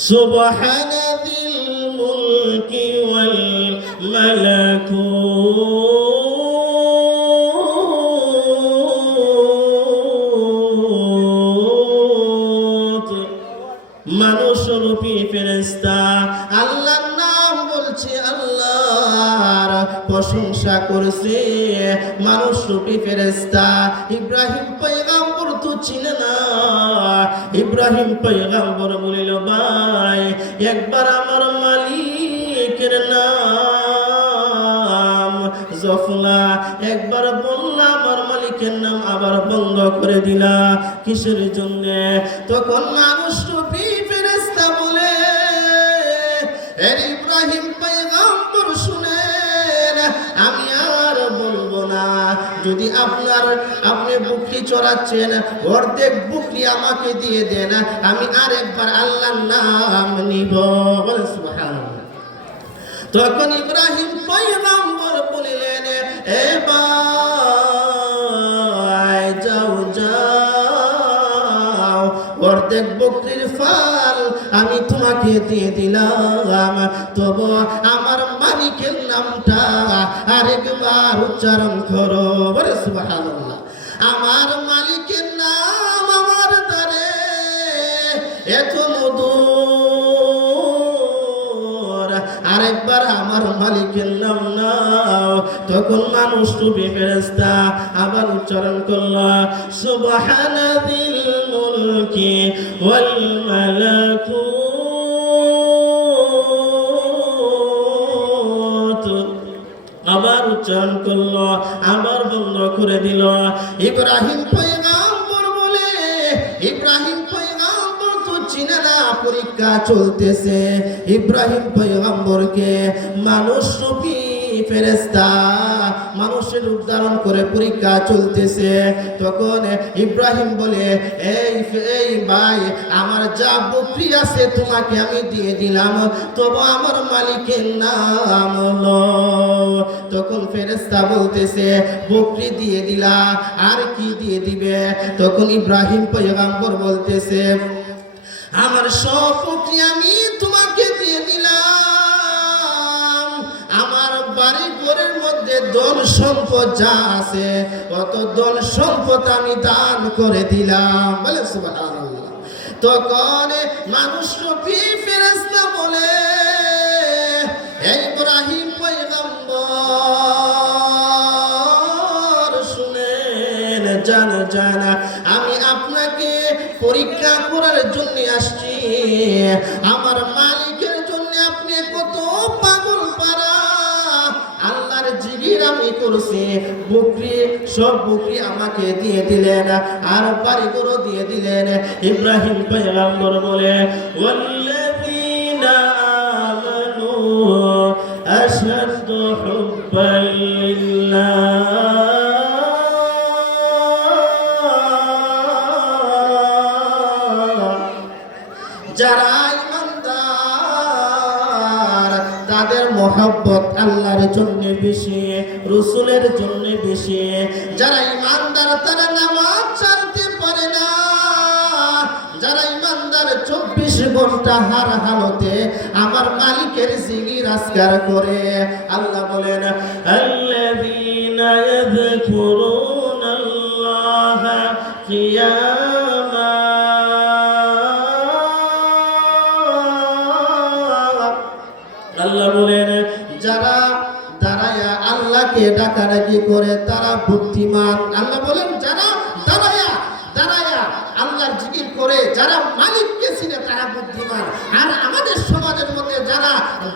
سبحان ذي الملك والملكوت মানুষ রূপী ফেরেশতা আল্লাহর নাম বলছে, আল্লাহর প্রশংসা করছে মানুষ রূপী ফেরেশতা। ইব্রাহিম পয়গম্বর তো চিনে না। ইব্রাহিম পয়গম্বর বলিল, ভাই একবার আমার মালিকের নাম জফলা, একবার বললা আমার মালিকের নাম, আবার বন্ধ করে দিলা কিসের জন্য? তখন মানুষ রূপী ফেরেশতা বলে, ইব্রাহিম পয়গম্বর শুনেন, আমি আর বলবো না। যদি আপনি বকরি চড়াচ্ছেন, অর্ধেক বকরি আমাকে দিয়ে দেন, আমি আরেকবার আল্লাহর নাম নিব। বলেন সুবহানাল্লাহ। তখন ইব্রাহিম পয়গম্বর বলিলেন, এ ভাই যাও যাও, অর্ধেক বকরির ফাল আমি তোমাকে দিয়ে দিলাম, তবু আমার মালিকের নামটা আরেকবার উচ্চারণ করো। বলে সুবহানাল্লাহ। আমার মালিকের নাম আমার দ্বারে এত মধুর, আরেকবার আমার মালিকের নাম নাও। তখন মানুষ রূপী ফেরেশতা আবার উচ্চারণ করল, সুবহানাল্লাযিল মুলকি ওয়াল মালাকুত। আবার উচ্চারণ করল, আবার বন্ধ করে দিল। ইব্রাহিম পয়গম্বর বলে, ইব্রাহিম পয়গম্বর তো চিনে না, পরীক্ষা চলতেছে। ইব্রাহিম পয়গম্বরকে মানুষ রূপী ফেরেশতা মানুষের রূপ ধারণ করে পরীক্ষা চলতেছে। তখন ইব্রাহিম বলে, এই ভাই আমার যা বকরি আছে তোমাকে আমি দিয়ে দিলাম, তবে আমার মালিকের নাম হলো। তখন ফেরেশতা বলতেছে, বকরি দিয়ে দিলা, আর কি দিয়ে দিবে? তখন ইব্রাহিম পয়গম্বর বলতেছে, আমার সব বকরি আমি তোমাকে দিয়ে দিলাম, আমার বাড়ি ঘরের মধ্যে ধন সম্পদ যা আছে অত ধন সম্পদ আমি দান করে দিলাম। বলে সুবহানাল্লাহ। তখন মানুষ রূপী ফেরেশতা বলে, ইব্রাহিম পয়গম্বর শুনেন, জানা আমি আপনাকে পরীক্ষা করার জন্য আসছি। আমার মালিকের জন্য আপনি কত পাগল পারা, আল্লাহর জিকির আমি করছি, বকরি সব বকরি আমাকে দিয়ে দিলেন, আর বাড়িঘরও দিয়ে দিলেন। ইব্রাহিম পয়গম্বর বলে, ওয়াল্লাযীনা আমানু আশাদ্দু হুব্বান লিল্লাহ। যারা ঈমানদার তাদের মহব্বত আল্লাহর জন্য বেশি, রাসূলের জন্য বেশি। যারা ঈমানদার তারা নামাজ ছাড়তে পারে না। যারা ঈমানদার 24 ঘন্টা হার হালতে আমার মালিকের জিকির আজকার করে। আল্লাহ বলেন, আল্লাযীনা ইয়াযকুরুনাল্লাহা কিয়ামা। আল্লাহ বলেন, যারা দাঁড়ায়া আল্লাহকে ডাকাডাকি করে তারা বুদ্ধিমান। আল্লাহ বলেন, যারা দাঁড়ায়া আল্লাহর জিকির করে, যারা মালিককে চিনে তারা বুদ্ধিমান। আর আমাদের সমাজের মধ্যে যারা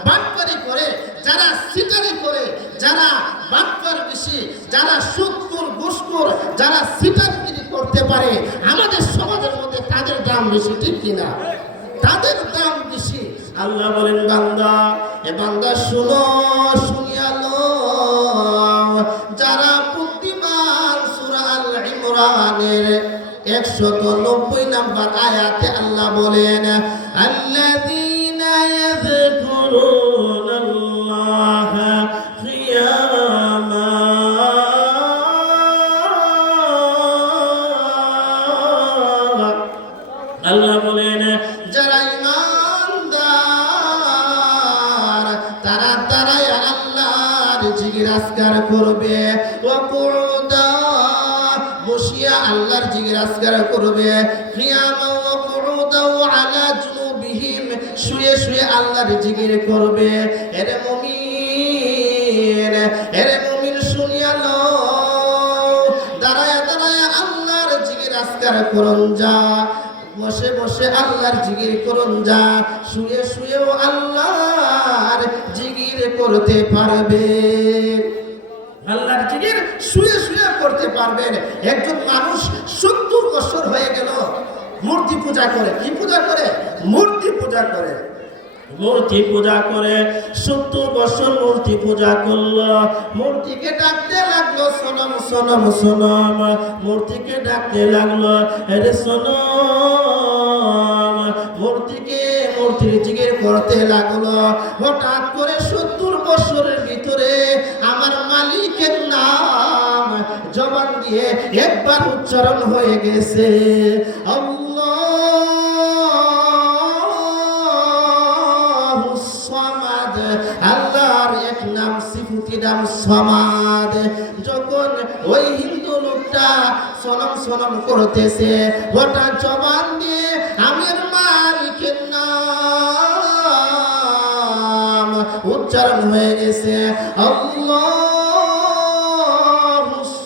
বাটপারি করে, যারা সিটারি করে, যারা বাটপার বেশি, যারা সুদখোর ঘুষখোর, যারা সিটারগিরি করতে পারে, আমাদের সমাজের মধ্যে তাদের দাম বেশি, ঠিক কিনা? তাদের দাম বেশি। আল্লাহ বলেন, বান্দা এ বান্দা শুনো, শুনিয়ালো, যারা বুদ্ধিমান। সূরা আল ইমরানের 190 নম্বর আয়াতে আল্লাহ বলেন, আল্লাযীনা ইয়াযকুরুনাল্লাহা কিয়ামা। আল্লাহ বলেন, যারা ঈমান জিকির আজকার করবে, ওয়াকুউদা বসিয়া আল্লাহর জিকির আজকার করবে, কিয়ামা ওয়াকুউদা আলা জুনুবিহিম শুয়ে শুয়ে আল্লাহর জিকির করবে। এরে মুমিন, এরে মুমিন শুনিয়া লও, দাঁড়ায়া দাঁড়ায়া আল্লাহর জিকির আজকার করুন যা, বসে বসে আল্লাহর জিকির করুন যা, শুয়ে শুয়েও আল্লাহর জিকির করতে পারবে। আল্লাহর জিকির শুয়ে শুয়ে করতে পারবেন। একজন মানুষ 70 বছর হয়ে গেল মূর্তি পূজা করে। কি পূজা করে? মূর্তি পূজা করে। মূর্তি পূজা করে 70 বছর মূর্তি পূজা করলো। মূর্তিকে ডাকতে লাগলো সনম সনম সনম, মূর্তিকে ডাকতে লাগলো আরে সনম, মূর্তির জিকির করতে লাগলো। হঠাৎ করে 70 বছরের ভিতরে আমার মালিকের নাম জবান দিয়ে একবার উচ্চারণ হয়ে গেছে, আল্লাহর এক নাম সিফাতি নাম সামাদ। যখন ওই হিন্দু লোকটা সনম সনম করতেছে, ওটা জবান দিয়ে আমার মালিকের নাম উচ্চারণ হয়ে গেছে, আল্লাহুস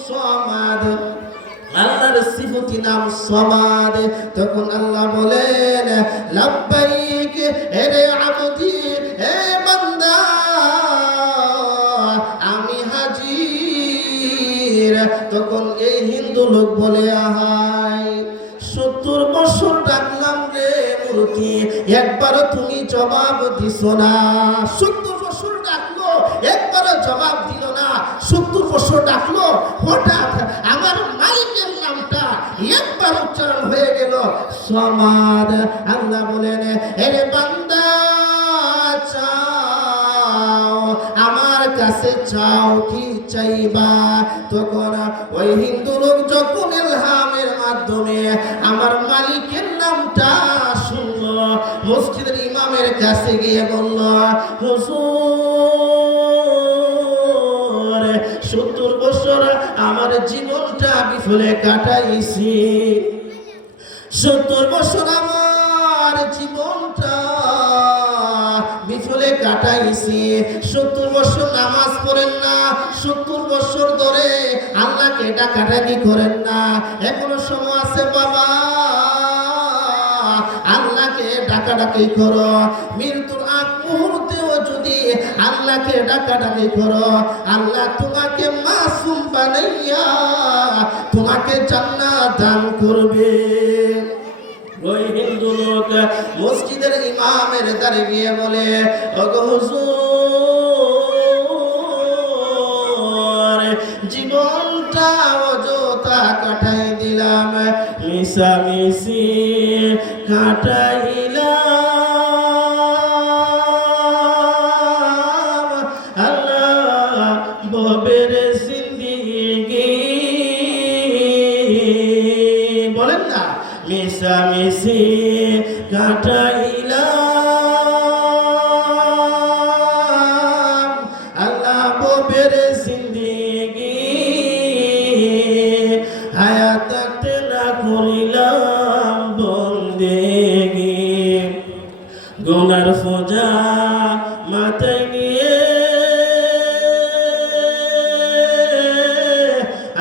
সামাদ, আল্লাহর সিফাতি নাম সামাদ। তখন আল্লাহ বলেন লাব্বাইক এরে আবদি, হে বান্দা আমি হাজির। তখন এই হিন্দু লোক বলে আহাই 70 বছর ডাকলাম রে মূর্তি, একবারও তুমি জবাব দিছো না। 70 বছর ডাকলো, একবারও জবাব দিল না। 70 বছর ডাকলো, হঠাৎ আমার মালিকের নামটা একবার উচ্চারণ হয়ে গেল, সমাদ। আল্লাহ বলেন এরে বান্দা চাও, আমার কাছে চাও, কি চাইবা? তখন ওই হিন্দু লোক যখন ইলহামের মাধ্যমে আমার মালিকের নামটা শুনলো, মসজিদের ইমামের কাছে গিয়ে বলল, হুজুর 70 বছর আমার জীবনটা বিফলে কাটাইছি, 70 বছর আমার জীবনটা বিফলে কাটাইছি। 70 বছর নামাজ পড়েন না, 70 বছর ধরে আল্লাহকে ডাকাডাকি করেন না। এখনো সময় আছে বাবা, আল্লাহকে ডাকাডাকি করো। মৃত্যুর আগ মুহূর্তেও যদি আল্লাহকে ডাকাডাকি করো, আল্লাহ তোমাকে মাসুম বানাইয়া তোমাকে জান্নাত দান করবে। ওই হিন্দু লোক মসজিদের ইমামের দ্বারে গিয়ে বলে, ওগো হুজুর জীবনটা অযথা কাটাই দিলাম, মিশামিশি কাটাইলাম, আল্লাহ ববের জিন্দেগি, বলেন না, মিশামিশি কাটাইলাম, আল্লাহ ববের জিন্দেগি, হায়াতে না করিলাম বন্দেগি। গুনার ফোজা মাথায় নিয়ে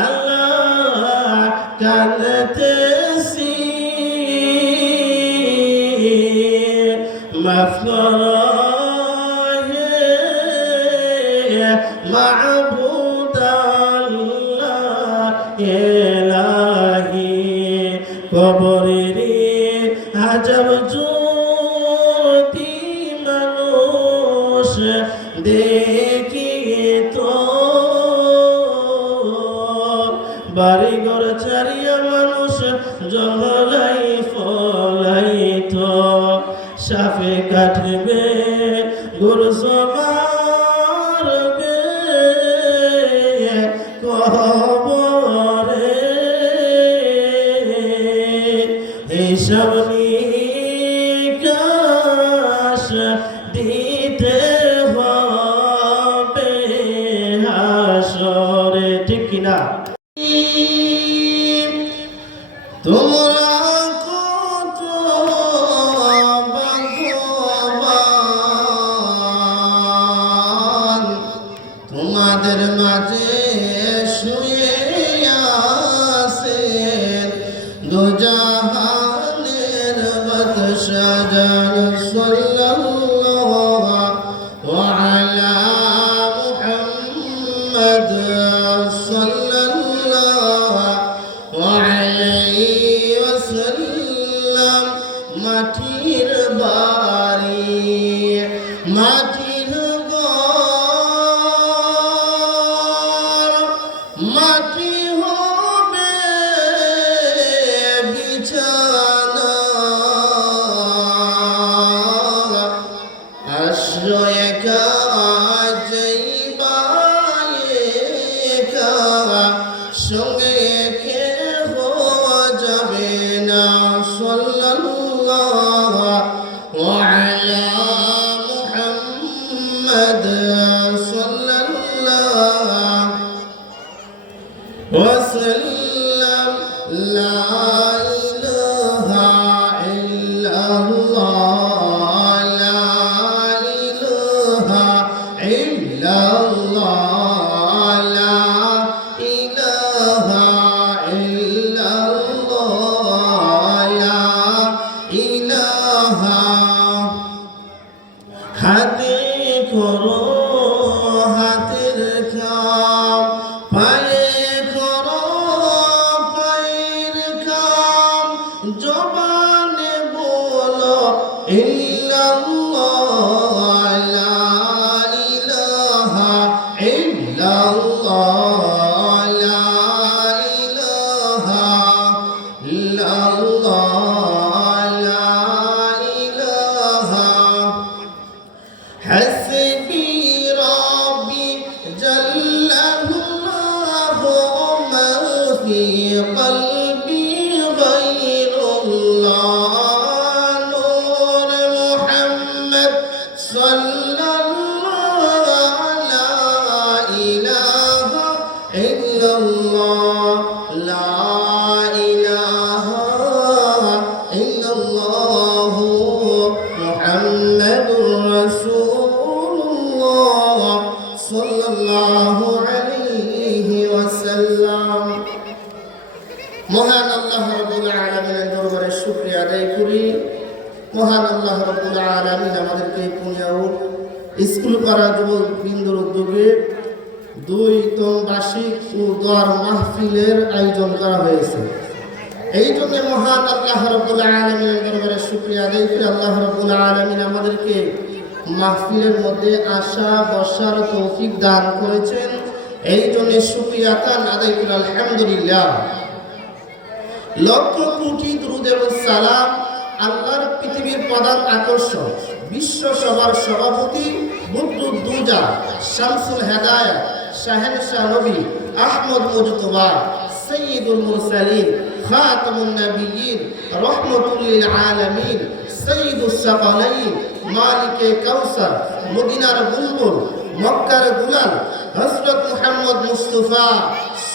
আল্লাহ কাঁদতেছি, মাফ করো হে মাবুদ আল্লাহ ইলাহি। কবরের আজব জ্যোতি মানুষ দেখি তো, বাড়িঘর ছাড়িয়া মানুষ জঙ্গলাই ফলাইত, সাপে কাটবে গরু মারবে কবরে, হিসাব নিকাশ দিতে হবে সাল্লাল্লাহু আলা মুহাম্মাদ সাল্লাল্লাহু আলাইহি ওয়াসাল্লাম। মাটির বাড়ি মাটির ঘর মাটি হবে বিছানা, আশ্রয় একা যাইবা একা, সঙ্গে কেহ যাবে না। সাল্লাল্লাহু আলা মুহাম্মাদ সাল্লাল্লাহু ওয়াসাল্লাম। লা ইলাহা ইল্লাল্লাহ, লা ইলাহা ইল্লাল্লাহ, লা ইলাহা ইল্লাল্লাহ, লা ইলাহা। হাতে করো হাতের কাম, পায়ে করো পায়ের কাম, জবানে বলো ইল্লাল্লাহ, লা ইলাহা ইল্লাল্লাহ, লা ইলাহা ইল্লাল্লাহ, লা ইলাহা। حسبي ربي جل الله، ما في قلبي غير الله. نور محمد صلى الله، لا إله إلا الله، لا إله إلا الله، محمد رسول الله صلى الله عليه وسلم। মহান আল্লাহ রাব্বুল আলামিনের দরবারে শুকরিয়া আদায় করি। মহান আল্লাহ রাব্বুল আলামিন আমাদেরকে পুনিয়াও স্কুল পাড়া যুবক বৃন্দর উদ্যোগে 2তম বার্ষিক দোয়ার মাহফিলের আয়োজন করা হয়েছে। এই জন্য মহান আল্লাহ রাব্বুল আলামিনের দরবারে শুকরিয়া আদায় করি। আল্লাহ রাব্বুল আলামিন আমাদেরকে মাহফিলের মধ্যে আসা বসার তৌফিক দান করেছেন। এই জন্য শুকরিয়া আদায় করি আলহামদুলিল্লাহ। লক্ষ কোটি দুরূদ এবং সালাম আল্লাহর পৃথিবীর প্রধান আকর্ষণ, বিশ্ব সভার সভাপতি বুদ্দুদ্দুজা শামসুল হেদায়েত শাহেনশাহ নবী আহমদ মুজতবা সৈয়দুল মুরসালিন খাতামুন নবিয়্যিন রাহমাতুল লিল আলামিন সৈয়দুস সাকালাইন মালিকে কাউসার মদিনার বুলবুল মক্কার দুলাল হযরত মুহাম্মদ মুস্তাফা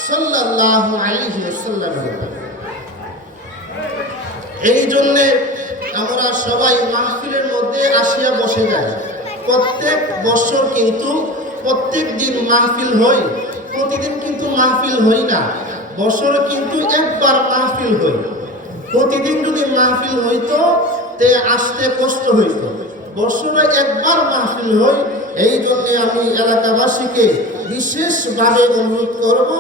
সাল্লাল্লাহু আলাইহি ওয়াসাল্লাম। এই জন্য আমরা সবাই মাহফিলের মধ্যে আসিয়া বসে যাই। প্রত্যেক বছর কিন্তু প্রত্যেক দিন মাহফিল হয়, প্রতিদিন কিন্তু মাহফিল হই না। বছরে কিন্তু একবার মাহফিল হই। প্রতিদিন যদি মাহফিল হইতো তে আসতে কষ্ট হইতো। বছরে একবার মাহফিল হই। এই জন্য আমি এলাকাবাসীকে বিশেষভাবে অনুরোধ করব,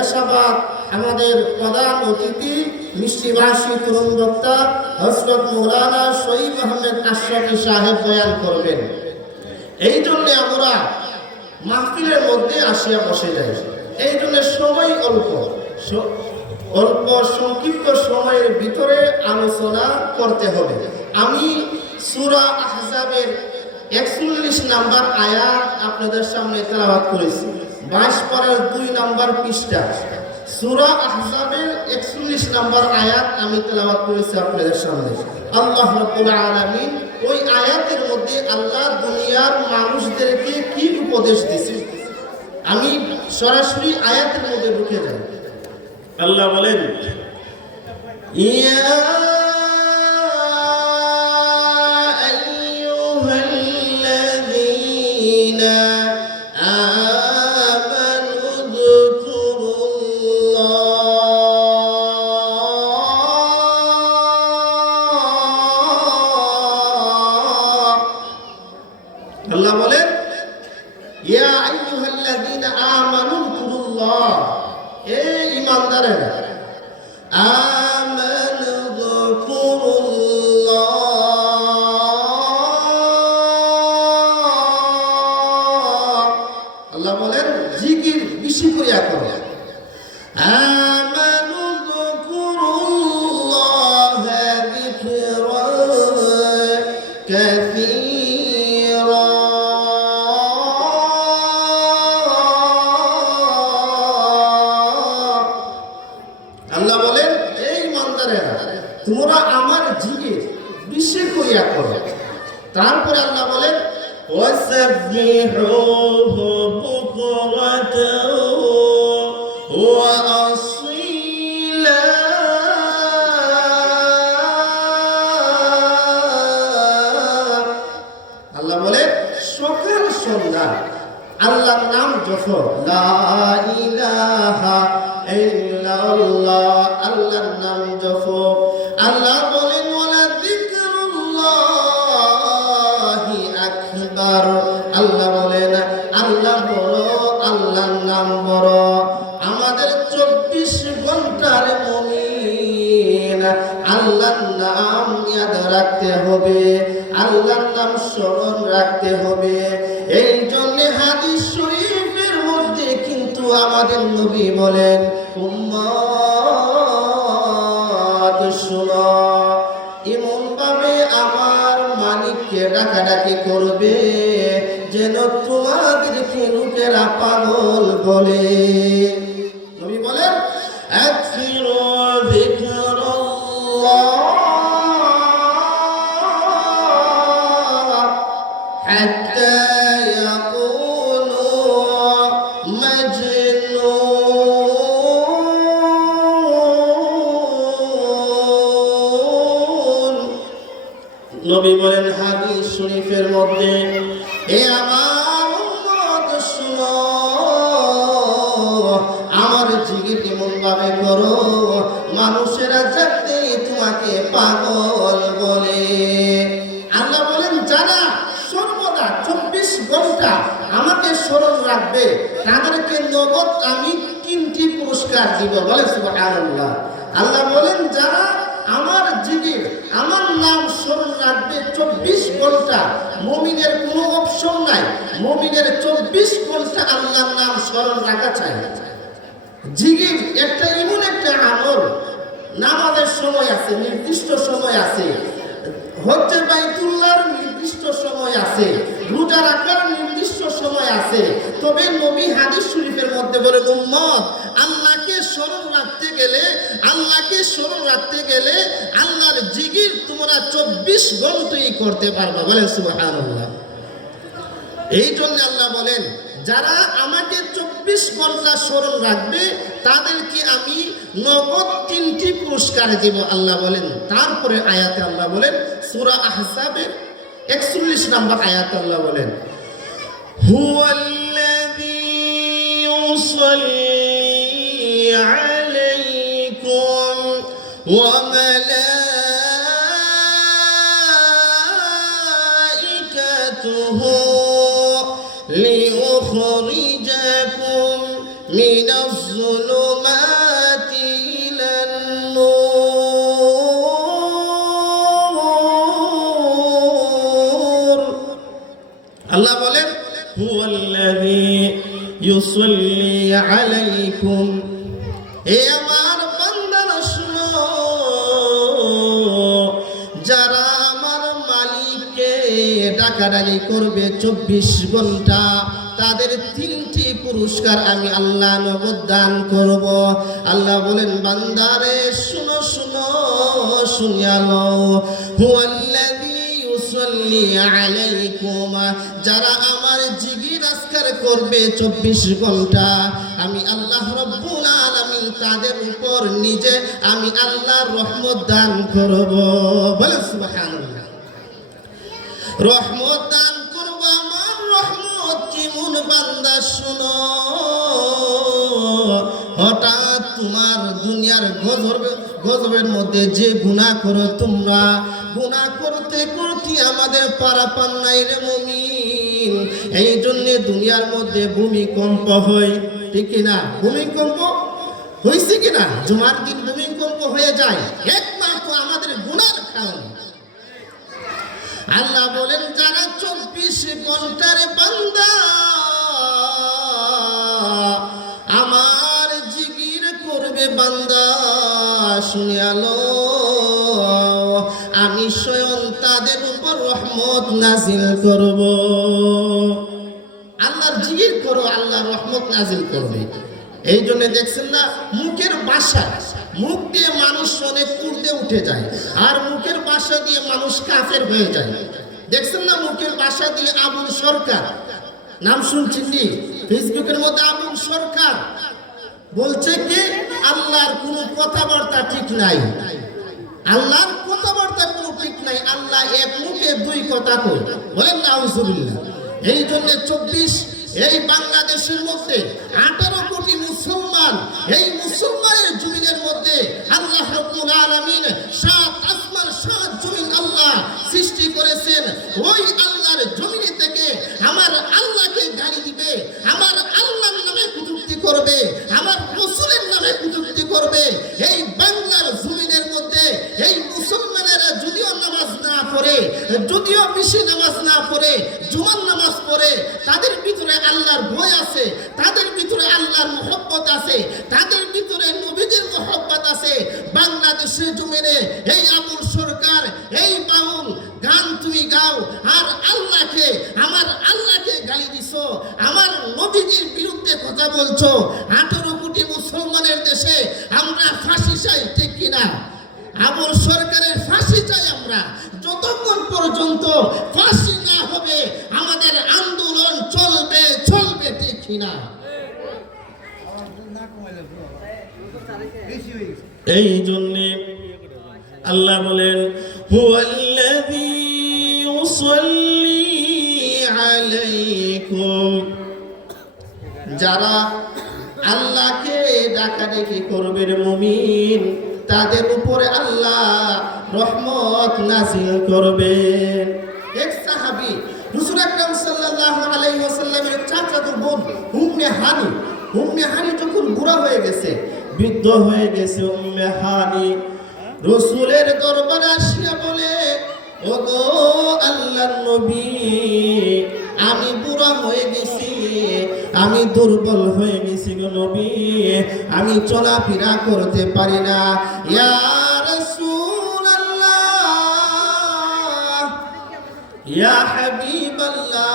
এসাবাদ আমাদের প্রধান অতিথি মিষ্টিভাষী তরুণ বক্তা হযরত মাওলানা শহীদ আহমেদ আশরাফী সাহেব বয়ান করবেন। এই জন্য আমরা মাহফিলের মধ্যে আসিয়া বসে যাই। এই জন্য সময় অল্প সংক্ষিপ্ত সময়ের ভিতরে আলোচনা করতে হবে। আমি সূরা আহজাবের 41 নম্বর আয়াত আপনাদের সামনে তেলাওয়াত করেছি। 22 পারার 2 নম্বর পৃষ্ঠা সূরা আহজাবের 41 নম্বর আয়াত আমি তেলাওয়াত করেছি আপনাদের সামনে। আল্লাহ রাব্বুল আলামিন ওই আয়াতের মধ্যে আল্লাহ দুনিয়ার মানুষদেরকে কি উপদেশ দিয়েছে, আমি সরাসরি আয়াতের মধ্যে ঢুকে যাই। আল্লাহ বলেন, ইয়া আইয়ুহাল্লাযীনা আমানু যকুরুল্লাহ আল্লাহ বলেন ইয়া আইয়ুহাল্লাযীনা আমানু যকুরুল্লাহ, এ ঈমানদারেরা আমানু যকুরুল্লাহ, আল্লাহ বলেন জিকির বেশি করিয়া করো। আমানু যকুরুল্লাহ যিকরান কাসীরা, আল্লাহ বলেন এই ইমানদারেরা তোমরা আমার জিকির বেশি করিয়া করো। তারপরে আল্লাহ বলেন ওয়াসাব্বিহুহু বুকরাতাও ওয়া আসীলা, আল্লাহ বলেন সকাল সন্ধ্যা আল্লাহর নাম জপো, লা ইলাহা ইল্লাল্লাহ, আল্লাহর নাম জপো। আল্লাহ বলেন ওয়ালা যিকরুল্লাহি আকবার, আল্লাহ বলেন আল্লাহ বড়, আল্লাহর নাম বড়। আমাদের 24 ঘন্টার মুমিন আল্লাহর নাম ইয়াদ রাখতে হবে, আল্লাহর নাম স্মরণ রাখতে হবে। এই জন্য হাদিস শরীফের মধ্যে কিন্তু আমাদের নবী বলেন উম্মত শুনো, এমন ভাবে আমার মালিককে ডাকাডাকি করবে যেন তোমাদেরকে লোকেরা পাগল বলে। নবী বলেন আকসিরু যিকরাল্লাহ হাত্তা ইয়াকুলু মাজনুন। নবী বলেন হাদিস শরীফের মধ্যে এ আমার উম্মত শুনো, আমার জিকির এমন ভাবে করো মানুষেরা যাতে তোমাকে পাগল বলে। আল্লাহ বলেন যারা সর্বদা 24 ঘন্টা আমাকে স্মরণ রাখবে তাদেরকে নগদ আমি 3টি পুরস্কার দিব। বলে সুবহানাল্লাহ। আল্লাহ বলেন যারা আমার জিকির আমার নাম স্মরণ রাখবে 24 ঘন্টা, মুমিনের কোনো অপশন নাই, মুমিনের 24 ঘন্টা আল্লাহর নাম স্মরণ রাখা চাই। জিকির একটা এমন একটা আমল, নামাজের সময় আছে, নির্দিষ্ট সময় আছে, হজ্জে বাইতুল্লাহর নির্দিষ্ট সময় আছে, রোজা রাখার নির্দিষ্ট সময় আছে। তবে নবী হাদিস শরীফের মধ্যে বলে উম্মত আল্লাহকে স্মরণ রাখতে গেলে, আল্লাহকে স্মরণ রাখতে গেলে আল্লাহর জিকির তোমরা 24 ঘন্টাই করতে পারবে। বলেন সুবহানাল্লাহ। এই জন্য আল্লাহ বলেন যারা আমাকে 24 ঘন্টা স্মরণ রাখবে তাদেরকে আমি নগদ 3টি পুরস্কার দেব। আল্লাহ বলেন তারপরে আয়াতে আল্লাহ বলেন সূরা আহজাবের 41 নম্বর আয়াতে আল্লাহ বলেন হুয়াল্লাযী ইউসাল্লি আলাইকুম ওয়া মালাইকাতুহু ليخرجكم من الظلمات إلى النور। আল্লাহ বলেন হুয়াল্লাযী ইউসাল্লি আলাইকুম, হে আমার বান্দারা শুনো, যারা আমার মালিককে ডাকাডাকি করবে 24 ঘন্টা তাদের 3টি পুরস্কার আমি আল্লাহ নগদ দান করব। আল্লাহ বলেন বান্দারে শুনো শুনো শুনিয়া লও, হুয়াল্লাযী ইউসাল্লি আলাইকুম, যারা আমার জিকির আজকার করবে 24 ঘন্টা আমি আল্লাহ রাব্বুল আলামিন তাদের উপর নিজে আমি আল্লাহর রহমত দান করব। বলে সুবহানাল্লাহ। রহমত দান করব, আমার রহমত কেমন বান্দা শুনো, হঠাৎ তোমার দুনিয়ার গজবের মধ্যে যে গুনাহ করো, তোমরা গুনাহ করতে করতে আমাদের পারা পান নাই রে মুমিন, এই জন্য দুনিয়ার মধ্যে ভূমিকম্প হয়, ঠিক কিনা? ভূমিকম্প হয়েছে কিনা? জুমার দিন ভূমিকম্প হয়ে যায় একমাত্র আমাদের গুনার কারণে। আল্লাহ বলেন যারা 24 ঘন্টার বান্দা আমার জিকির করবে বান্দা, শুনে আলো আমি স্বয়ং তাদের উপর রহমত নাজিল করব। আল্লাহর জিকির করো, আল্লাহ রহমত নাজিল করবে। এই জন্য দেখছেন না মুখের ভাষা, মুখ দিয়ে মানুষ অনেক উর্দে উঠে যায়, আর মুখের ভাষা দিয়ে মানুষ কাফের হয়ে যায়। দেখছেন না মুখের ভাষা দিয়ে আবুল সরকার, নাম শুনছেন নি ফেসবুকের মধ্যে? আবুল সরকার বলছে কি আল্লাহর কোনো কথাবার্তা ঠিক নাই, আল্লাহর কথাবার্তা কোনো ঠিক নাই, আল্লাহ এক মুখে দুই কথা কয়, বলেন নাউজুবিল্লাহ। এই জন্য 24 এই বাংলাদেশের মধ্যে 18 কোটি মুসলমান, এই মুসলমানের জমিনের মধ্যে আল্লাহ রাব্বুল আলামিন 7 আসমান 7 জমিন আল্লাহ সৃষ্টি করেছেন। ওই আল্লাহর জমিনে থেকে আমার আল্লাহকে গালি দিবে, আমার আল্লাহর নামে কটূক্তি করবে, আমার রাসূলের নামে কটূক্তি করবে। এই বাংলার জমিনের মধ্যে এই মুসলমানেরা যদিও নামাজ না পড়ে, যদিও বেশি নামাজ না পড়ে, জুমার নামাজ পড়ে, তাদের ভিতরে আল্লাহর ভয় আছে, তাদের ভিতরে আল্লাহর মহব্বত আছে, তাদের ভিতরে নবীদের মহব্বত আছে। বাংলাদেশের জমিনে এই আবুল সরকার, এই বাউল গান তুমি গাও আর আল্লাহকে, আমার আল্লাহকে গালি দিছো, আমার নবীজির বিরুদ্ধে কথা বলছো। 18 কোটি মুসলমানের দেশে আমরা ফাঁসি চাই, ঠিক কিনা? আবুল সরকারের ফাঁসি চাই আমরা। যতক্ষণ পর্যন্ত ফাঁসি না হবে আমাদের আন্দোলন চলবে চলবে, ঠিক কিনা? এই জন্য আল্লাহ বলেন হুয়াল্লাযী ইউসাল্লি আলাইকুম, যারা আল্লাহকে ডাকাডাকি করবে মুমিন তাদের উপরে আল্লাহ রহমত নাযিল করবেন। এক সাহাবী রাসূল আকরাম সাল্লাল্লাহু আলাইহি ওয়াসাল্লামের চাচাতো বোন উম্মে হানি যখন বুড়া হয়ে গেছে, বৃদ্ধ হয়ে গেছে, উম্মে হানি রাসূলের দরবারে আসিয়া বলে, ওগো আল্লাহর নবী, আমি বুড়া হয়ে গেছি, আমি দুর্বল হয়ে গেছি গো নবী, আমি চলাফেরা করতে পারি না। ইয়া রাসূলুল্লাহ, ইয়া হাবিবাল্লাহ।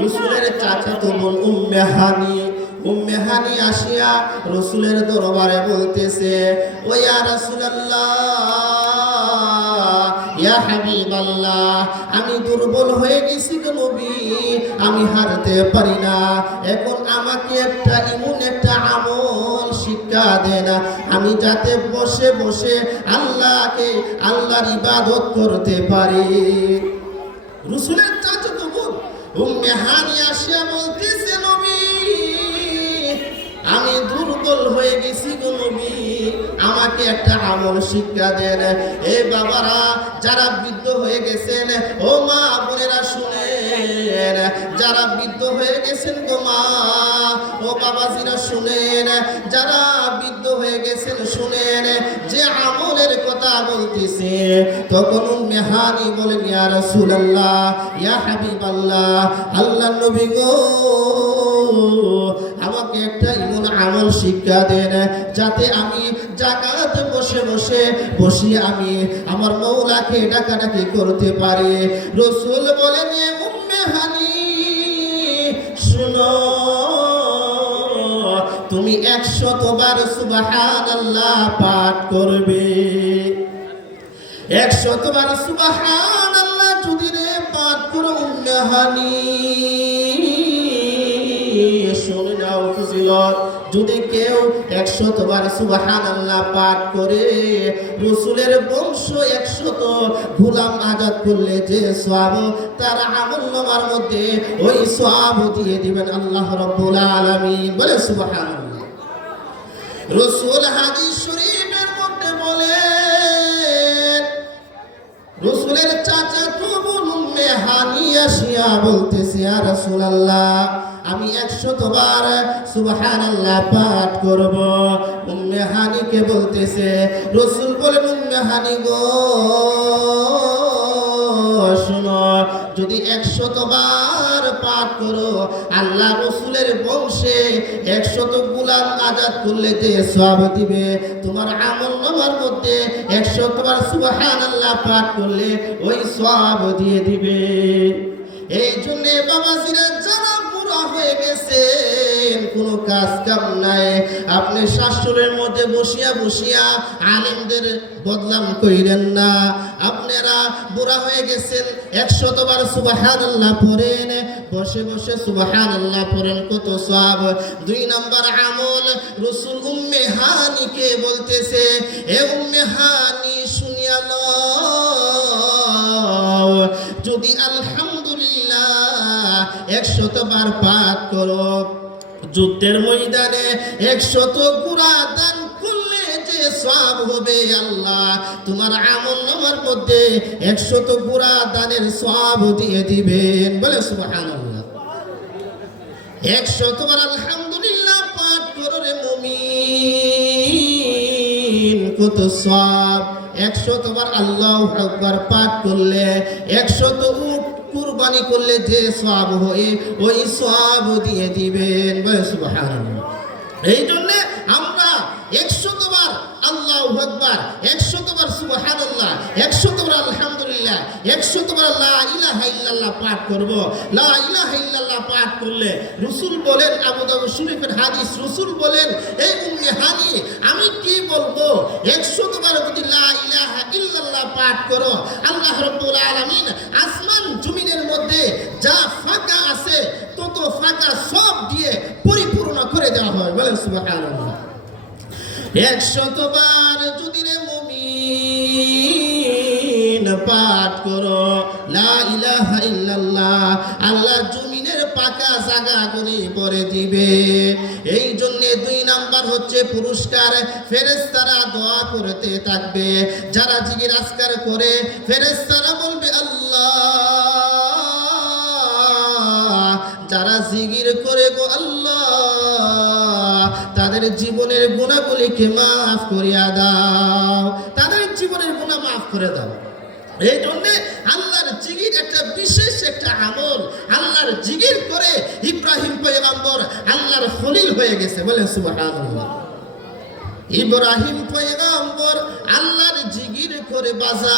রাসূলের চাচাতো বোন উম্মে হানি আসিয়া রাসূলের দরবারে বলতেছে, ও ইয়া রাসূলুল্লাহ, ইয়া হাবিবাল্লাহ, আমি দুর্বল হয়ে গেছি গো নবী, আমি হারতে পারি না। এখন আমাকে এমন একটা আমল শিক্ষা দেন আমি যাতে বসে বসে আল্লাহর ইবাদত করতে পারি। রাসূলের চাচাতো বোন উম্মে হানি আসিয়া বলতেছে, নবী, আমি দুর্বল হয়ে গেছি গো নবী, আমাকে একটা আমল শিক্ষা দেন। এই বাবারা যারা বৃদ্ধ হয়ে গেছেন, ও মা বোনেরা শুনেন, যারা বৃদ্ধ হয়ে গেছেন গো মা, ও বাবাজিরা শুনেন, যারা বৃদ্ধ হয়ে গেছেন শুনেন, যে আমলের কথা বলতেছে। তখন উম্মে হানি বলেন, ইয়া রাসূলুল্লাহ, ইয়া হাবিবাল্লাহ, আল্লাহর নবী গো, আমাকে একটা এমন আমল শিক্ষা দেন যাতে আমি জাকাতে বসে আমি আমার মওলাকে ডাকাডাকি করতে পারি। রাসূল বলেন, উম্মে হানি শুনো, তুমি 100 বার সুবহানাল্লাহ পাঠ করবে। 100 বার সুবহানাল্লাহ যদি রে পাঠ করো উম্মে হানি, শুনে নাও ফজিলত, যদি কেউ 100 বার সুবহানাল্লাহ পাঠ করে রাসূলের বংশ 100 গোলাম আজাদ করলে যে সওয়াব তার আমলনামার মধ্যে ওই সওয়াব দিয়ে দিবেন আল্লাহ রাব্বুল আলামিন। বলে সুবহানাল্লাহ। রাসূল হাদিস শরীফের মধ্যে বলেন, রাসূলের চাচাতো বোন উম্মে হানি আসিয়া বলতেছে ইয়া রাসূলুল্লাহ আমি 100 বার সুবহানাল্লাহ পাঠ করব। উম্মে হানিকে বলতেছে, রাসূল বলেন উম্মে হানি গো শোনো, যদি 100 বার পাঠ করো আল্লাহ রাসূলের বংশে 100 গোলাম আজাদ করলে যে সওয়াব দিবে, তোমার আমলনামার মধ্যে 100 বার সুবহানাল্লাহ পাঠ করলে ওই সওয়াব দিয়ে দিবে। এই জন্য বাবাজিরা যারা বুড়া হয়ে গেছেন, কোনো কাজ কাম নাই, আপনি শাশুড়ের মধ্যে বসিয়া বসিয়া আলেমদের বদনাম কইরেন না। আপনারা বুড়া হয়ে গেছেন, 100 বার সুবহানাল্লাহ পড়েন, বসে বসে সুবহানাল্লাহ পড়েন, কত সওয়াব। 2 নাম্বার আমল, রাসূল উম্মে হানিকে বলতেছে, এ উম্মে হানি শুনিয়া লও, যদি আলহামদুলিল্লাহ 100 বার পাঠ করো, যুদ্ধের ময়দানে 100 গুরা দান করলে যে সওয়াব হবে, আল্লাহ তোমার আমলনামার মধ্যে 100 গুরা দানের সওয়াব দিয়ে দিবেন। বলে সুবহানাল্লাহ। 100 বার আলহামদুলিল্লাহ পাঠ করো রে মুমিন, কত সওয়াব। 100 বার আল্লাহু আকবার পাঠ করলে, 100 উট কুরবানি করলে যে সওয়াব হয় ওই সওয়াব দিয়ে দিবেন। বলে সুবহানাল্লাহ। এই জন্য আমরা 100 বার আল্লাহু আকবার, 100 বার সুবহানাল্লাহ, 100 বার আলহামদুলিল্লাহ, 100 বার লা ইলাহা ইল্লাল্লাহ পাঠ করব। লা ইলাহা ইল্লাল্লাহ পাঠ করলে রাসূল বলেন, আবু দাউদ শরীফের হাদিস, রাসূল বলেন, এই উম্মে হানি আমি কি বলবো, 100 বার যদি লা ইলাহা ইল্লাল্লাহ পাঠ করো, আল্লাহ রাব্বুল আলামিন আসমান জমিনের মধ্যে যা ফাঁকা আছে তত ফাঁকা সব দিয়ে পরিপূর্ণ করে দেওয়া হয়। বলেন সুবহানাল্লাহ। 100 বার যদি রে মুমিন পাঠ করো লা ইলাহা ইল্লাল্লাহ, আল্লাহ জমিনের পাকা জায়গা করে পরে দিবে। এই জন্য 2 নাম্বার হচ্ছে পুরস্কার, ফেরেশতারা দোয়া করতে থাকবে। যারা জিকির আজকার করে ফেরেশতারা বলবে আল্লাহ, যারা জিকির করে গো আল্লাহ তাদের জীবনের গুনাহগুলিকে মাফ করিয়া দাও, তাদের জীবনের গুনাহ মাফ করে দাও। এই জন্য আল্লাহর জিকির একটা বিশেষ একটা আমল। আল্লাহর জিকির করে ইব্রাহিম পয়গম্বর আল্লাহর খলিল হয়ে গেছে। বলেন সুবহানাল্লাহ। ইব্রাহিম পয়গম্বর আল্লাহর জিকির করে বাজার,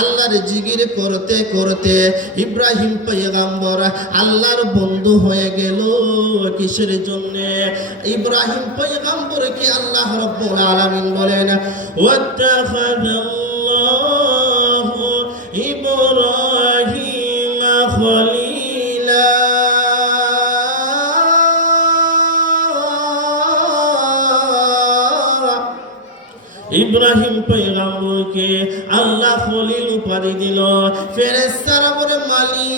আল্লাহর জিকির করতে করতে ইব্রাহিম পয়গম্বর আল্লাহর বন্ধু হয়ে গেল। কিসের জন্য? ইব্রাহিম পয়গম্বরকে আল্লাহ রাব্বুল আলামিন বলেন, ওয়াত্তাখাযাল্লাহু ইব্রাহিম খলিলা। ইব্রাহিম পয়গম্বরকে আল্লাহ খলিল উপাধি দিল। ফেরেশতারা বলে, মালিক,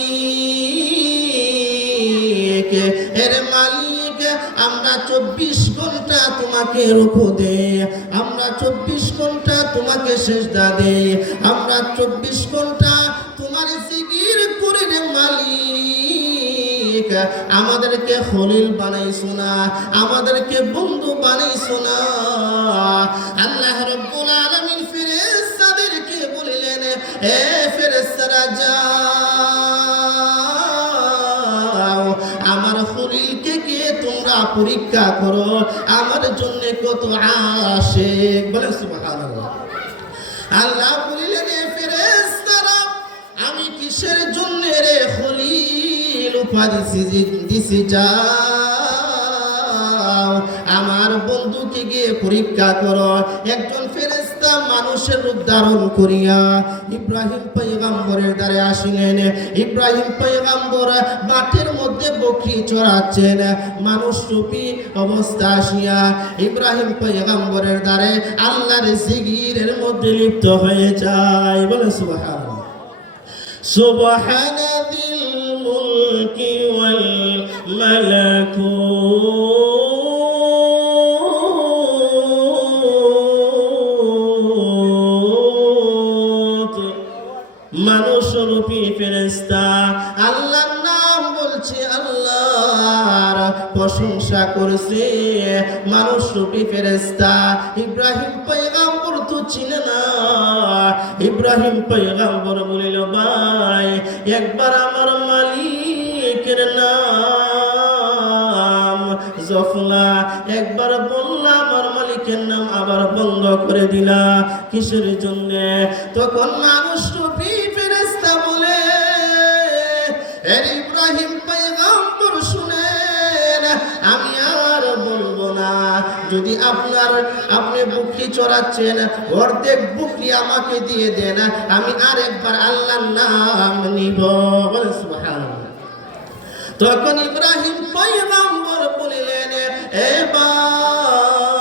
এর মালিক, আমরা 24 ঘন্টা তোমাকে রুকু দেই, আমরা 24 ঘন্টা তোমাকে সিজদা দেই, আমরা 24 ঘন্টা তোমার জিকির করি রে মালিক। আমাদেরকে খলিল বানাইছো না, আমাদেরকে বন্ধু বানাইছো না। আল্লাহ রাব্বুল আলামিন ফেরেশতাদেরকে বললেন, এ ফেরেশতারা যাও, আমার খলিলকে গিয়ে তোমরা পরীক্ষা করো আমার জন্য কত আশিক। বলেন সুবহানাল্লাহ। আল্লাহ বললেন, এ ফেরেশতারা আমি কিসের জন্য রে খলিল উপাধি দিছি, যাও আমার বন্ধুকে গিয়ে পরীক্ষা করো। একজন ফেরেশতা মানুষের রূপ ধারণ করিয়া ইব্রাহিম পয়গম্বরের দ্বারে আসিলেন। ইব্রাহিম পয়গম্বর মাঠের মধ্যে বকরি চড়াচ্ছেন, মানুষ রূপী অবস্থা আসিয়া ইব্রাহিম পয়গম্বরের দ্বারে আল্লাহর জিকিরের মধ্যে লিপ্ত হয়ে যায়। বলে সুবহানাল্লাহ। সুবহানাদিল মুলকি ওয়াল মালাকুত মানুষরূপী ফেরেশতা আল্লাহর নাম বলছে, আল্লাহর প্রশংসা করছে। মানুষরূপী ফেরেশতা ইব্রাহিম পয়গম্বর তো চিনে না। ইব্রাহিম পয়গম্বর বলিল, ভাই একবার আমার মালিকের নাম জফলা একবার বললাম, আমার মালিকের নাম আবার বন্ধ করে দিলা কিসের জন্য? তখন মানুষ রূপী ফেরেশতা বলে, হে ইব্রাহিম পয়গম্বর শুনেন, আমি আর বলবো না। যদি আপনি বকরি চড়াচ্ছেন, অর্ধেক বকরি আমাকে দিয়ে দেন, আমি আরেকবার আল্লাহর নাম নিব। বলেন সুবহানাল্লাহ। তখন ইব্রাহিম পয়গম্বর বলিলেন, এ ভাই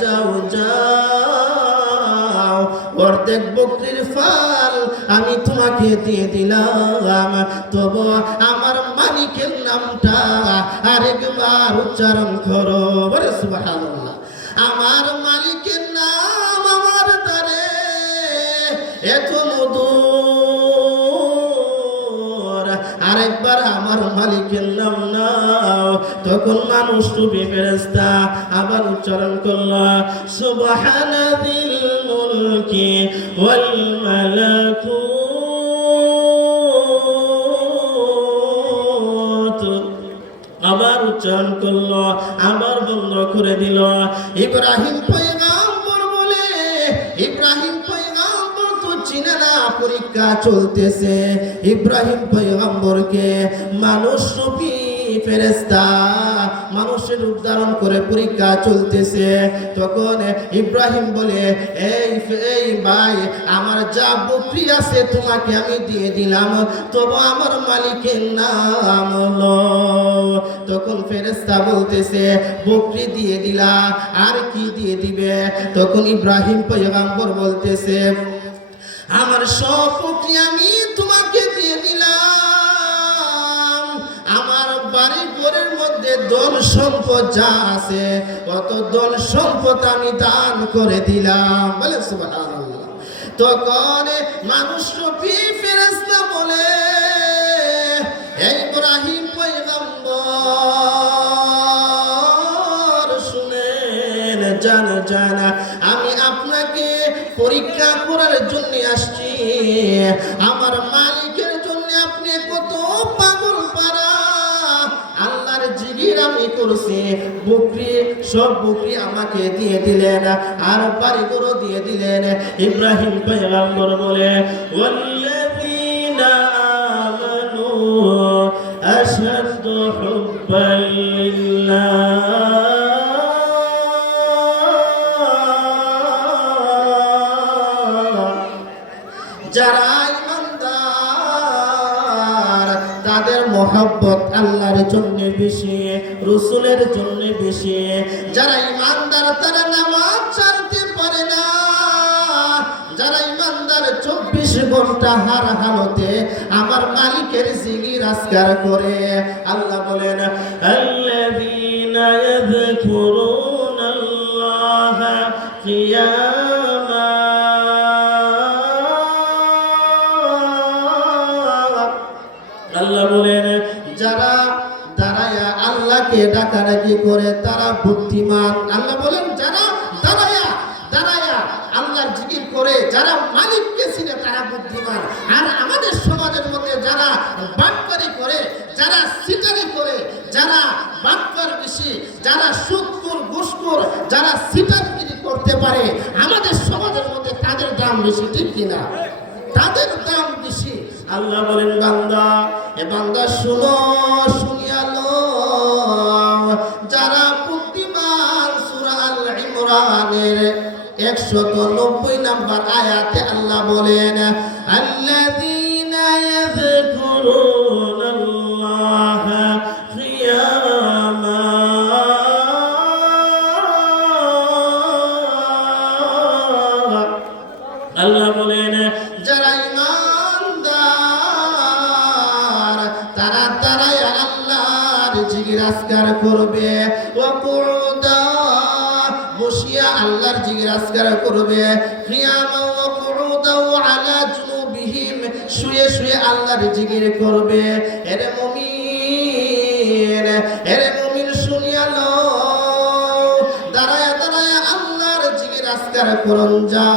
যাও যাও, অর্ধেক বকরির ফাল আমি তোমাকে দিয়ে দিলাম, তবু আমার মালিকের নামটা আরেকবার উচ্চারণ করো। বলে সুবহানাল্লাহ। আমার মালিকের নাম আমার দ্বারে এত মধুর, আরেকবার আমার মালিকের নাম নাও। তখন মানুষ রূপী ফেরেশতা আবার উচ্চারণ করল, সুবহানাদিল মুলকি ওয়াল মালাকুত। আবার উচ্চারণ করল, আবার বন্ধ করে দিল। ইব্রাহিম পয়গম্বর বলে, ইব্রাহিম পয়গম্বর তো চিনে না, পরীক্ষা চলতেছে। ইব্রাহিম পয়গম্বরকে মানুষ রূপী ফেরেশতা মানুষের রূপ ধারণ করে পরীক্ষা চলতেছে। তখন ইব্রাহিম বলে, এই ভাই আমার যা বকরি আছে তোমাকে আমি দিয়ে দিলাম, তবু আমার মালিকের নাম হলো। তখন ফেরেশতা বলতেছে, বকরি দিয়ে দিলা, আর কি দিয়ে দিবে? তখন ইব্রাহিম পয়গম্বর বলতেছে, আমার সব বকরি আমি তোমাকে দিয়ে দিলাম, আমার বাড়ি ঘরের মধ্যে ধন সম্পদ যা আছে অত ধন সম্পদ আমি দান করে দিলাম। বলে সুবহানাল্লাহ। তখন মানুষ রূপী ফেরেশতা বলে, হে ইব্রাহিম পয়গম্বর শুনেন, জানা আমি আপনাকে পরীক্ষা করার জন্য আসছি। আমার মালিকের জন্য আপনি কত পাগল পারা, আল্লাহর জিকির আমি করছি, বকরি সব বকরি আমাকে দিয়ে দিলেন, আর বাড়িগুলো দিয়ে দিলেন। ইব্রাহিম পয়গম্বর বলে, ওয়াল্লাযীনা আমানু আশাদ্দু হুব্বান লিল্লাহ। যারা ইমানদার তাদের মহব্বত আল্লাহর জন্য বেশি, রাসূলের জন্য বেশি। যারা ইমানদার তারা নামাজ ছাড়তে পারে না। যারা ইমানদার 24 ঘন্টা হার হালতে আমার মালিকের জিকির আজকার করে। আল্লাহ বলেন, আল্লাযীনা ইয়াযকুরুনাল্লাহা কিয়ামা। আল্লাহ বলেন, যারা দাঁড়ায়া আল্লাহকে ডাকাডাকি করে তারা বুদ্ধিমান। আল্লাহ বলেন, যারা দাঁড়ায়া আল্লাহর জিকির করে, যারা মালিককে চিনে তারা বুদ্ধিমান। আর আমাদের সমাজের মধ্যে যারা বাটপারি করে, যারা সিটারি করে, যারা বাটপার বেশি, যারা সুদখোর ঘুষখোর, যারা সিটারগিরি করতে পারে, আমাদের সমাজের মধ্যে তাদের দাম বেশি, ঠিক কিনা? তাদের দাম বেশি। আল্লাহ বলেন, বান্দা এ বান্দা শুনো, শুনিয়ালো, যারা বুদ্ধিমান। সূরা আল ইমরানের 190 নম্বর আয়াতে আল্লাহ বলেন, আল্লাযীনা ইয়াযকুরুনাল্লাহা কিয়ামা। আল্লাহ বলেন, যারা ইমানদার তারা দাঁড়ায় আল্লাহর জিকির আজকার করবে, ওয়াকুউদা বসিয়া আল্লাহর জিকির আজকার করবে, কিয়ামা ওয়াকুউদা আলা শুয়ে শুয়ে আল্লাহর জিকির করবে। এরে মুমিন, এরে মুমিন শুনিয়া লও, দাঁড়ায়া দাঁড়ায়া আল্লাহর জিকির আজকার করুন যা,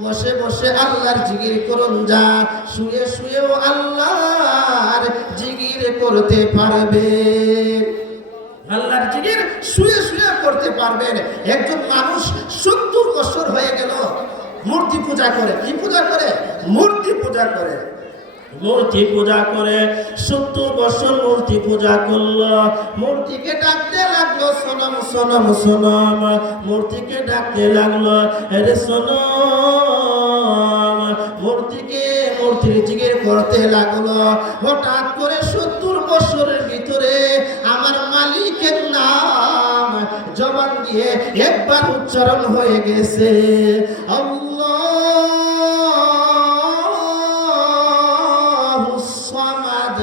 বসে বসে আল্লাহর জিকির করুন যা, শুয়ে শুয়েও আল্লাহর জিকির করতে পারবে। আল্লাহর জিকির শুয়ে শুয়ে করতে পারবেন। একজন মানুষ 70 বছর হয়ে গেল মূর্তি পূজা করে। কি পূজা করে? মূর্তি পূজা করে। মূর্তি পূজা করে 70 বছর মূর্তি পূজা করলো। মূর্তিকে ডাকতে লাগলো সনম সনম সনম। মূর্তিকে ডাকতে লাগলো আরে সনম। মূর্তির জিকির করতে লাগলো। হঠাৎ করে 70 বছরের ভিতরে আমার মালিকের নাম জবান দিয়ে একবার উচ্চারণ হয়ে গেছে, আল্লাহুস সামাদ।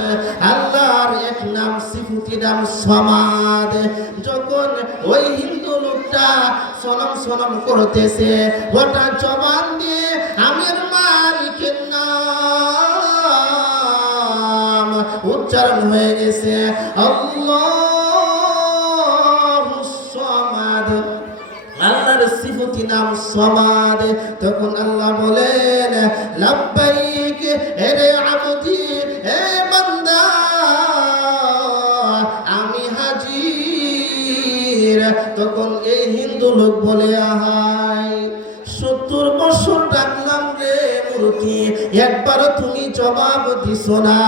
আল্লাহর এক নাম সিফতি নাম সামাদ। যখন ওই হিন্দু লোকটা সনম সনম করতেছে, হঠাৎ জবান দিয়ে আমার মালিকের নাম উচ্চারণ হয়ে গেছে, আল্লাহুস সামাদ। আল্লাহর সিফতি নাম সামাদ। তখন আল্লাহ বলেন, লাব্বাইক এরে আবদি, এ বান্দা আমি হাজির। তখন এই হিন্দু লোক বলে, আহাই 70 বছর ডাকলাম রে মূর্তি, একবারও তুমি জবাব দিছো না।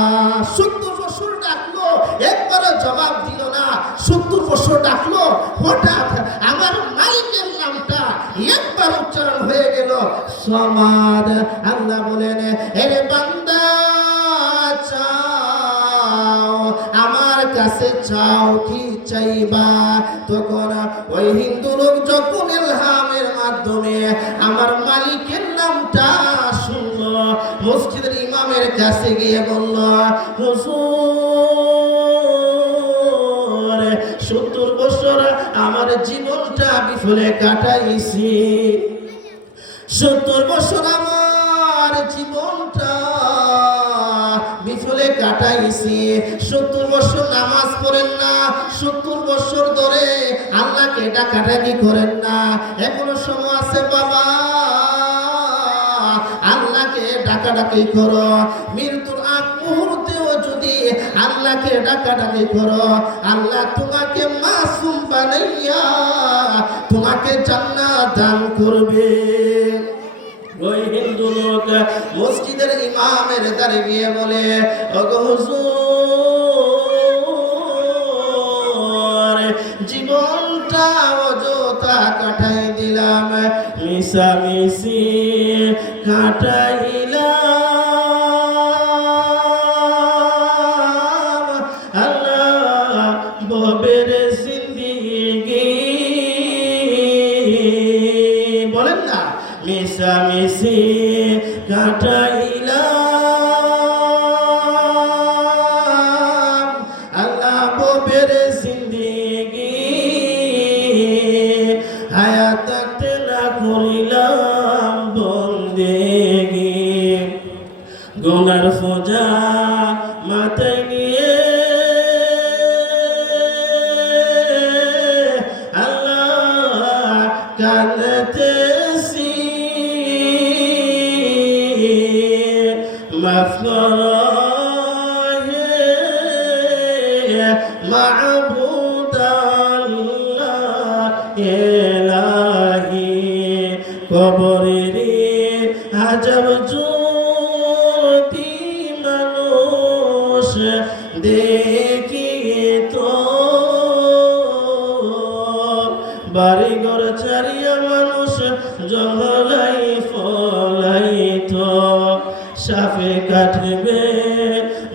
70 বছর ডাকলো, একবারও জবাব দিল না। 70 বছর ডাকলো, হঠাৎ আমার মালিকের নামটা একবার উচ্চারণ হয়ে গেল, সমাদ। আল্লাহ বলেন, এরে বান্দা চাও, আমার কাছে চাও, কি চাইবা? তখন ওই হিন্দু লোক যখন ইলহামের মাধ্যমে আমার মালিকের নামটা শুনলো, মসজিদের ইমামের কাছে গিয়ে বলল, হুজুর 70 বছর আমার জীবনটা বিফলে কাটাইছি। 70 বছর আমার জীবনটা বিফলে কাটাইছি। 70 বছর নামাজ পড়েন না, 70 বছর ধরে আল্লাহকে ডাকাডাকি করেন না। এখনো সময় আছে বাবা, আল্লাহকে ডাকাডাকি করো। মৃত্যুর আগ মুহূর্তেও যদি আল্লাহকে ডাকাডাকি করো, আল্লাহ তোমাকে মাসুম বানাইয়া তোমাকে জান্নাত দান করবে। ওই হিন্দু লোক মসজিদের ইমামের দ্বারে গিয়ে বলে, ওগো হুজুর জীবনটা অযথা কাটাই দিলাম, মিশামিশি কাটাইলাম, আল্লাহ ববের জিন্দেগি। বলেন না, মিশামিশি কাটাইলাম, আল্লাহ ববের জিন্দেগি। হায়াতে না করিলাম বন্দেগি। গুনার ফোজা মাথায় নিয়ে আল্লাহ কাঁদতেছি, মাফ করো হে মাবুদ আল্লাহ ইলাহি। কবরের আজব যদি মানুষ দেখিত, বাড়ি ঘর ছাড়িয়া মানুষ জঙ্গলাই ফলাইত, সাপে কাটবে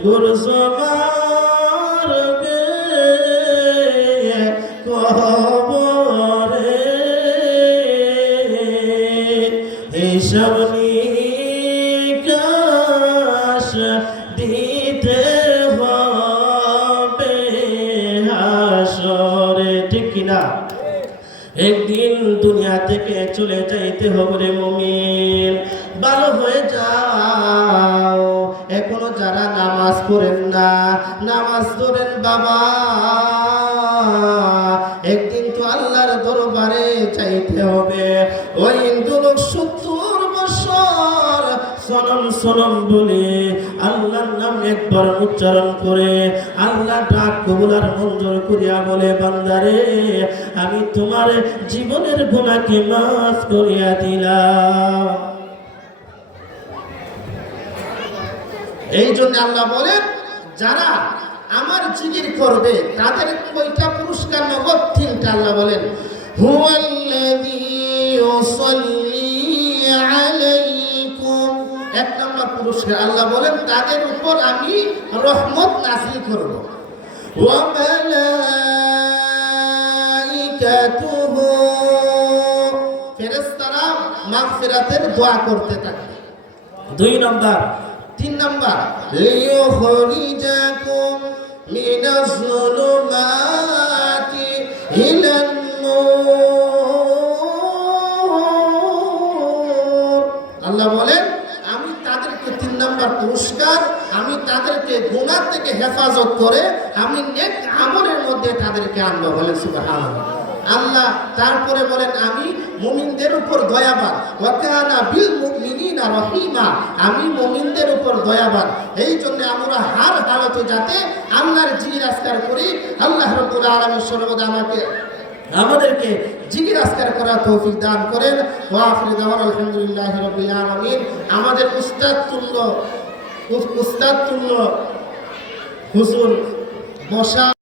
গরু মারবে কবরে। এইসব নিকাশ দিতে হবে হাসরে, ঠিক কিনা? একদিন দুনিয়া থেকে চলে যাইতে হবে রে মুমিন। ভালো হয়ে যাও, এখনো যারা নামাজ পড়েন না, নামাজ পড়েন বাবা, একদিন তো আল্লাহর দরবারে চাইতে হবে। ওই হিন্দু লোক 70 বছর সনম সনম বলে আল্লাহর নাম একবার উচ্চারণ করে আল্লাহ ডাক কবুল আর মঞ্জুর করিয়া বলে, বান্দারে আমি তোমার জীবনের গুনাহকে মাফ করিয়া দিলাম। এই জন্য আল্লাহ বলেন, যারা আমার জিকির করবে তাদের কয়টা পুরস্কার? নগদ 3টা। আল্লাহ বলেন, হুয়াল্লাযী ইউসাল্লি আলাইকুম। 1 নম্বর পুরস্কার আল্লাহ বলেন, তাদের উপর আমি রহমত নাযিল করব। ওয়া মালাইকাতুহু, ফেরেশতারা মাগফিরাতের দোয়া করতে থাকে। 2 নম্বর। 3 নম্বর, লিইউখরিজাকুম মিনাজ যুলুমাতি ইলান নূর। আল্লাহ বলেন, আমি তাদেরকে 3 নম্বর পুরস্কার, আমি তাদেরকে গুনাহ থেকে হেফাজত করে আমি নেক আমলের মধ্যে তাদেরকে আনবো। বলেন সুবহানাল্লাহ। আল্লাহ তারপরে বলেন, আমি মুমিনদের উপর দয়াবান, ওয়া কানা বিল মুমিনিনা রহিমা, আমি মুমিনদের উপর দয়াবান। এই জন্য আমরা হার হালতে যাতে আল্লাহর জিকির আজকার করি। আল্লাহ রাব্বুল আলামিন সর্বদা আমাদেরকে জিকির আজকার করার তৌফিক দান করেন। ওয়া আখিরু দাওয়ানা আলহামদুলিল্লাহি রাব্বিল আলামিন। আমাদের উস্তাদ তুল্য হুজুর বসা